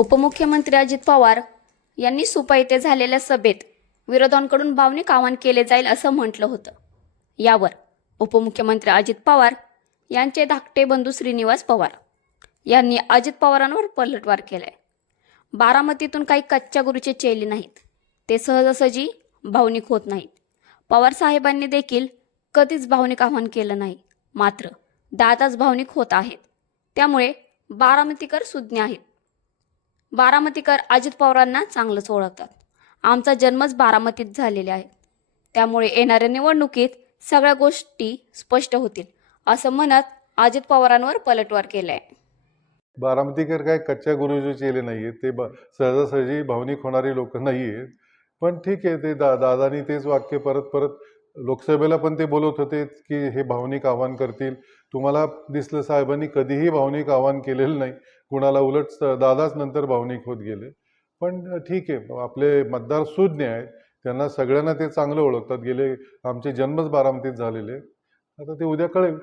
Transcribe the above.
उपमुख्यमंत्री अजित पवार यांनी सुपा येथे झालेल्या सभेत विरोधांकडून भावनिक आवाहन केले जाईल असं म्हटलं होतं. यावर उपमुख्यमंत्री अजित पवार यांचे धाकटे बंधू श्रीनिवास पवार यांनी अजित पवारांवर पलटवार केलाय. बारामतीतून काही कच्च्या गुरुचे चेले नाहीत. ते सहजासहजी भावनिक होत नाहीत. पवार साहेबांनी देखील कधीच भावनिक आवाहन केलं नाही. मात्र दादाच भावनिक होत आहेत. त्यामुळे बारामतीकर सुज्ञ आहेत. बारामतीकर अजित पवारांना चांगलंच ओळखतात. आमचा जन्मच बारामतीत झालेला आहे. त्यामुळे येणाऱ्या निवडणुकीत सगळ्या गोष्टी स्पष्ट होतील असं म्हणत अजित पवारांवर पलटवार केलाय. बारामतीकर काय कच्च्या गुरुजी चेले नाही आहेत ते ब सहजासहजी भावनिक होणारी लोक नाही आहेत पण ठीक आहे ते दा दादानी तेच वाक्य परत परत लोकसभेला पण ते बोलत होते की हे भावनिक आव्हान करतील. तुम्हाला दिसलं साहेबांनी कधीही भावनिक आव्हान केलेलं नाही. कुणाला उलट दादाच नंतर भावनिक होत गेले. पण ठीक आहे आपले मतदार सुज्ञ आहेत. त्यांना सगळ्यांना ते चांगलं ओळखतात. गेले आमचे जन्मच बारामतीत झालेले आता ते उद्या कळेल.